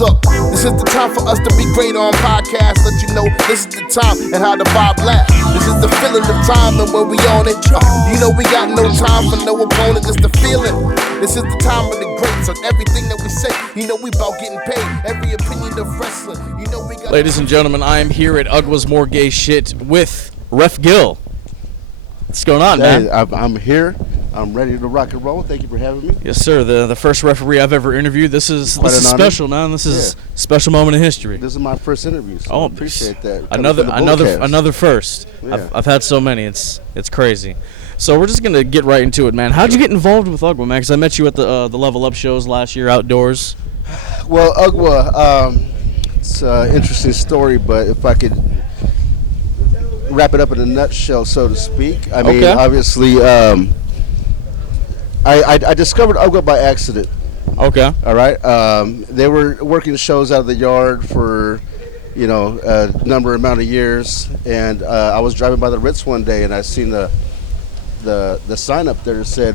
Look, this is the time for us to be great on podcasts. Let you know this is the time and how the vibe lasts. This is the feeling of time and when we on it. You know we got no time for no opponent, it's the feeling. This is the time of the greats on everything that we say. You know we about getting paid. Every opinion of wrestling. You know we got. Ladies and gentlemen, I am here at UGWA's More Gay Shit with Ref Gil. What's going on, man? I'm here. I'm ready to rock and roll. Thank you for having me. Yes, sir. The first referee I've ever interviewed. This is special, man. This is a special moment in history. This is my first interview, so I appreciate that. Another first. Yeah. I've had so many. It's crazy. So we're just gonna get right into it, man. How'd you get involved with UGWA, man? Because I met you at the Level Up shows last year outdoors. Well, UGWA, it's an interesting story, but if I could wrap it up in a nutshell, so to speak. I mean, obviously, I discovered UGWA by accident. Okay. All right. They were working shows out of the yard for, a number amount of years, and I was driving by the Ritz one day, and I seen the sign up there that said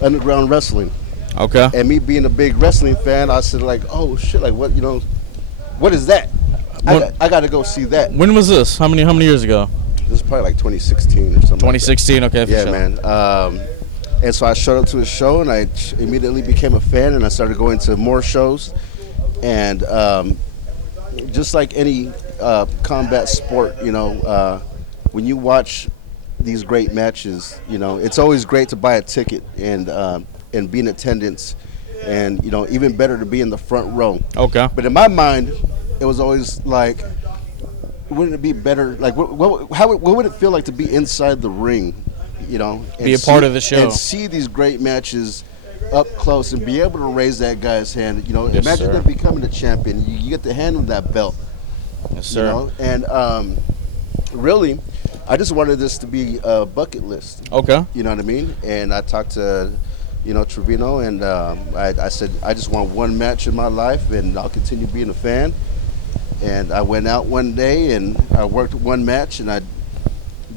Underground Wrestling. Okay. And me being a big wrestling fan, I said like, oh shit, like what is that? I got to go see that. When was this? How many years ago? This is probably like 2016 or something. 2016. Okay. Yeah, man. And so I showed up to a show, and I immediately became a fan, and I started going to more shows. And just like any combat sport, when you watch these great matches, it's always great to buy a ticket and be in attendance, and even better to be in the front row. Okay. But in my mind, it was always like, wouldn't it be better? Like, what would it feel like to be inside the ring? And be a part of the show and see these great matches up close and be able to raise that guy's hand. Yes, imagine sir. them becoming a champion. You get to hand him that belt. Yes, sir. And really, I just wanted this to be a bucket list. Okay. You know what I mean? And I talked to, Trevino, and I said, I just want one match in my life, and I'll continue being a fan. And I went out one day, and I worked one match, and I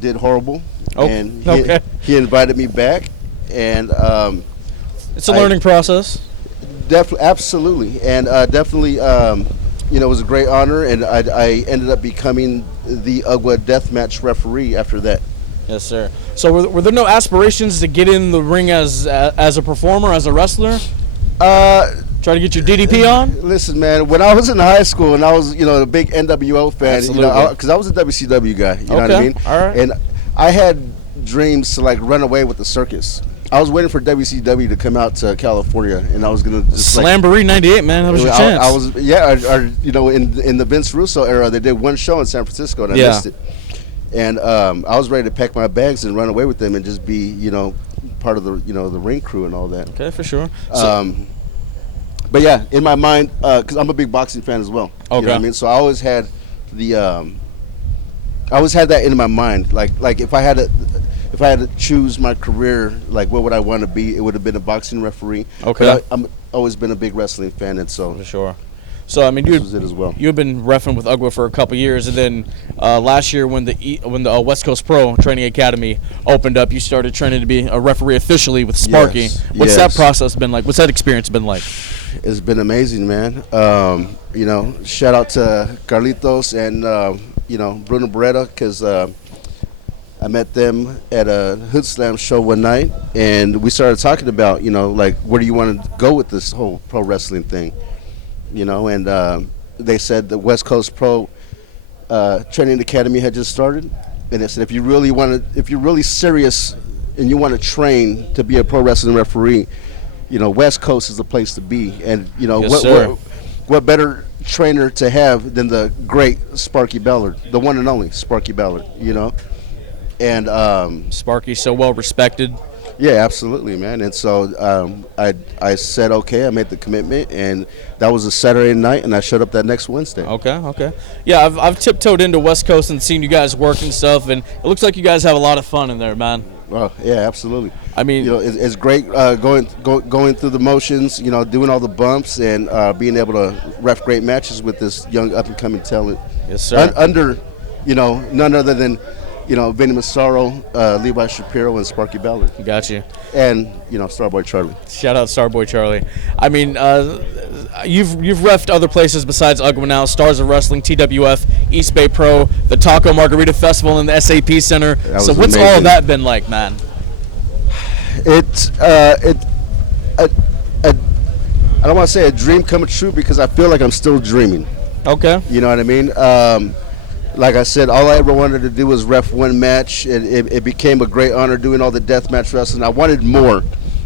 did horrible. Oh, and he invited me back, and it's a learning process. Definitely, absolutely, and definitely, it was a great honor, and I ended up becoming the UGWA deathmatch referee after that. Yes, sir. So were there no aspirations to get in the ring as a performer, as a wrestler? Try to get your DDP on? Listen, man, when I was in high school and I was, a big NWO fan, because I was a WCW guy, you know what I mean? All right. And I had dreams to, run away with the circus. I was waiting for WCW to come out to California, and I was going to just Slamboree 98, man, that was your chance. I was, in the Vince Russo era, they did one show in San Francisco, and I missed it. And I was ready to pack my bags and run away with them and just be, part of the, the ring crew and all that. Okay, for sure. But yeah, in my mind, because I'm a big boxing fan as well. Okay. You know what I mean? So I always had that in my mind. Like if I had to choose my career, like what would I want to be? It would have been a boxing referee. Okay. But I'm always been a big wrestling fan, and so for sure. So I mean, this was it as well. You've been reffing with UGWA for a couple years, and then last year when the West Coast Pro Training Academy opened up, you started training to be a referee officially with Sparky. Yes, What's that process been like? What's that experience been like? It's been amazing, man. Shout out to Carlitos and Bruno Beretta, because I met them at a Hood Slam show one night, and we started talking about where do you want to go with this whole pro wrestling thing. And they said the West Coast Pro Training Academy had just started, and they said if you're really serious and you want to train to be a pro wrestling referee, West Coast is the place to be. And what better trainer to have than the great Sparky Ballard, the one and only Sparky Ballard, And Sparky's so well respected. Yeah, absolutely, man. And so I said okay. I made the commitment, and that was a Saturday night, and I showed up that next Wednesday. Okay. Yeah, I've tiptoed into West Coast and seen you guys work and stuff, and it looks like you guys have a lot of fun in there, man. Oh yeah, absolutely. I mean, it's great going through the motions, doing all the bumps, and being able to ref great matches with this young up and coming talent. Yes, sir. Under, none other than Vinny Massaro, Levi Shapiro, and Sparky Ballard. Got you. And, Starboy Charlie. Shout out Starboy Charlie. I mean, you've reffed other places besides UGWA now, Stars of Wrestling, TWF, East Bay Pro, the Taco Margarita Festival, and the SAP Center. So what's amazing. all of that been like, man? I don't want to say a dream coming true because I feel like I'm still dreaming. Okay. You know what I mean? Like I said, all I ever wanted to do was ref one match. It became a great honor doing all the deathmatch wrestling. I wanted more.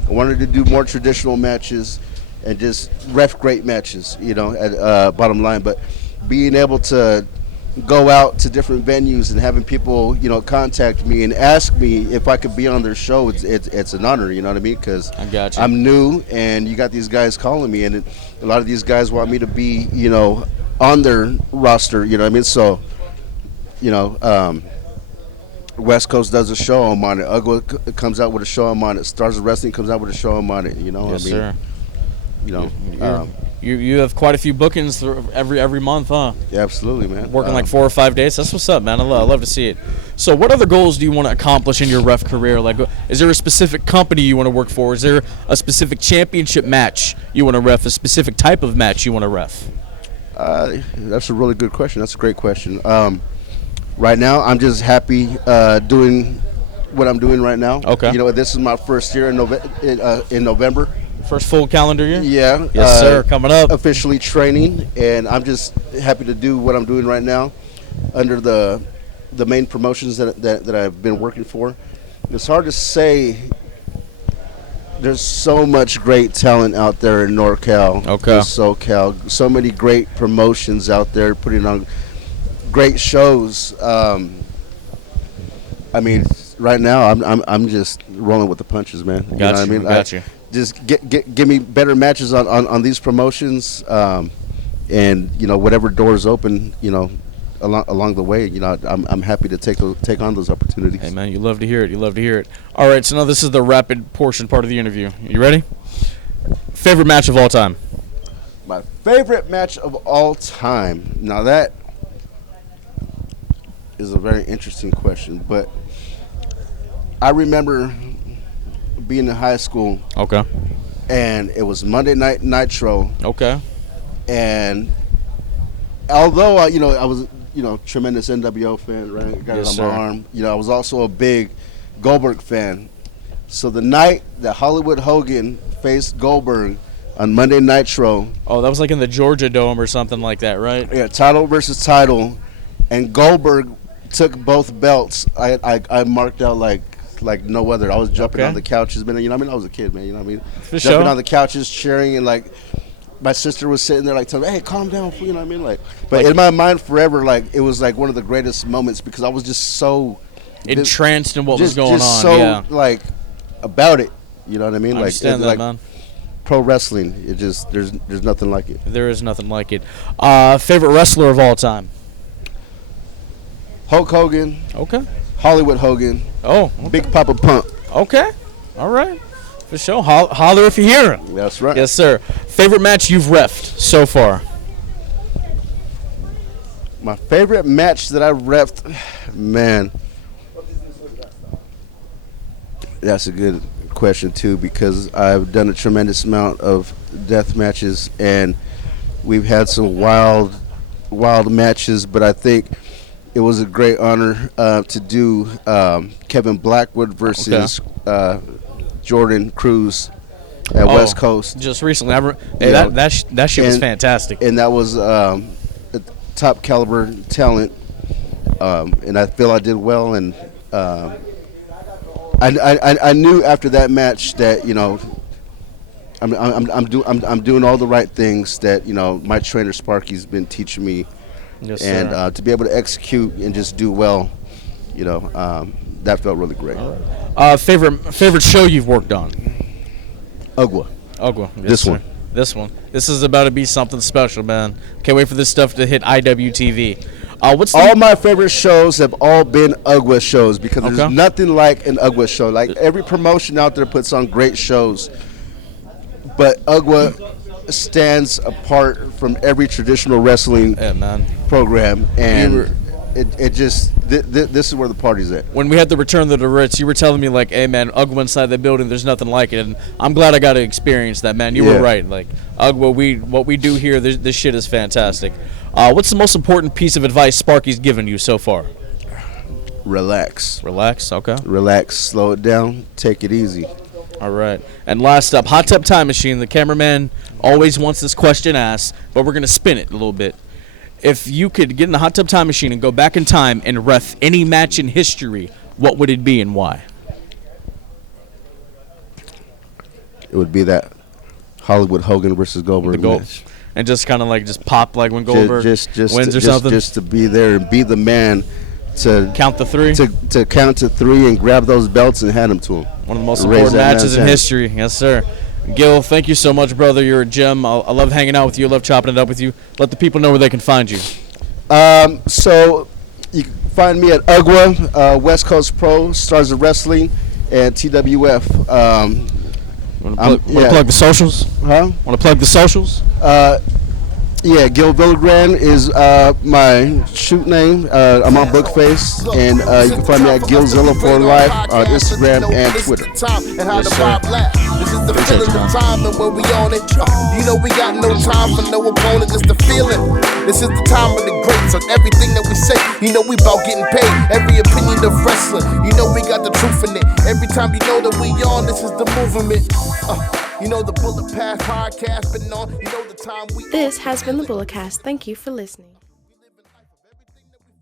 I wanted to do more traditional matches and just ref great matches, bottom line. But being able to go out to different venues and having people, contact me and ask me if I could be on their show, it's an honor, you know what I mean? Because I'm new and you got these guys calling me, and a lot of these guys want me to be, on their roster, you know what I mean? So, West Coast does a show, I'm on it. UGWA comes out with a show, I'm on it. Stars of Wrestling comes out with a show, I'm on it. Yes, sir. You You have quite a few bookings every month, huh? Yeah, absolutely, man. Working like 4 or 5 days. That's what's up, man. I love to see it. So what other goals do you want to accomplish in your ref career? Like, is there a specific company you want to work for? Is there a specific championship match you want to ref? A specific type of match you want to ref? That's a really good question. That's a great question. Right now, I'm just happy doing what I'm doing right now. Okay. This is my first year in November. First full calendar year? Yeah. Yes, sir. Coming up. Officially training, and I'm just happy to do what I'm doing right now under the main promotions that I've been working for. It's hard to say. There's so much great talent out there in NorCal, SoCal. So many great promotions out there putting on great shows. Right now I'm just rolling with the punches, man. You know what I mean? Got you. Just give me better matches on these promotions, and whatever doors open, along the way, I'm happy to take on those opportunities. Hey man, you love to hear it. You love to hear it. All right, so now this is the rapid portion part of the interview. You ready? Favorite match of all time? My favorite match of all time. Now that is a very interesting question, but I remember being in high school. Okay. And it was Monday Night Nitro. Okay. And although I was tremendous NWO fan, right? Got it on my arm. I was also a big Goldberg fan. So the night that Hollywood Hogan faced Goldberg on Monday Nitro. Oh, that was like in the Georgia Dome or something like that, right? Yeah, title versus title, and Goldberg took both belts. I marked out like no other. I was jumping on the couches, man. I was a kid, man. Jumping on the couches, cheering, and my sister was sitting there telling me, "Hey, calm down," But in my mind, forever, it was one of the greatest moments because I was just so entranced in what was going on. Just so about it. You know what I mean? I understand that, man. Pro wrestling, there's nothing like it. There is nothing like it. Favorite wrestler of all time? Hulk Hogan. Okay. Hollywood Hogan. Oh. Okay. Big Papa Pump. Okay. All right. For sure. Holler if you hear him. That's right. Yes, sir. Favorite match you've reffed so far? My favorite match that I reffed, man. That's a good question too, because I've done a tremendous amount of death matches and we've had some wild matches, but I think it was a great honor to do Kevin Blackwood versus Jordan Cruz at West Coast. Just recently. That shit was fantastic. And that was a top caliber talent, and I feel I did well. And I knew after that match that I'm doing all the right things that my trainer Sparky's been teaching me. Yes, and sir. To be able to execute and just do well, that felt really great. Favorite show you've worked on? UGWA. UGWA. Yes, This sir. one. This one. This is about to be something special, man. Can't wait for this stuff to hit IWTV. All my favorite shows have all been UGWA shows because there's nothing like an UGWA show. Every promotion out there puts on great shows, but UGWA stands apart from every traditional wrestling program, and it just this is where the party's at. When we had the return of the Ritz, you were telling me like, "Hey man, UGWA inside the building, there's nothing like it." And I'm glad I got to experience that, man. You were right. Like UGWA, what we do here, this shit is fantastic. What's the most important piece of advice Sparky's given you so far? Relax. Relax. Okay. Relax. Slow it down. Take it easy. All right. And last up, hot tub time machine. The cameraman always wants this question asked, but we're gonna spin it a little bit. If you could get in the hot tub time machine and go back in time and ref any match in history, what would it be and why? It would be that Hollywood Hogan versus Goldberg match. And just kind of like just pop like when Goldberg wins or something? Just to be there and be the man to count the three? To count to three and grab those belts and hand them to him. One of the most important matches in history. Yes, sir. Gil, thank you so much, brother. You're a gem. I love hanging out with you. I love chopping it up with you. Let the people know where they can find you. So you can find me at UGWA, West Coast Pro, Stars of Wrestling, and TWF. Want to plug the socials? Huh? Want to plug the socials? Yeah, Gil Villagran is my shoot name. I'm on Bookface, and you can find me at Gilzilla for Life on Instagram and Twitter. Yes, sir. This is the feeling of time, and when we on it, you know we got no time for no opponent. It's the feeling. This is the time of the greats on everything that we say. You know we about getting paid. Every opinion of wrestling, you know we got the truth in it. Every time you know that we on, this is the movement. You know the Bullet Path podcast been on. You know the time we. This has been the Bulletcast. Thank you for listening.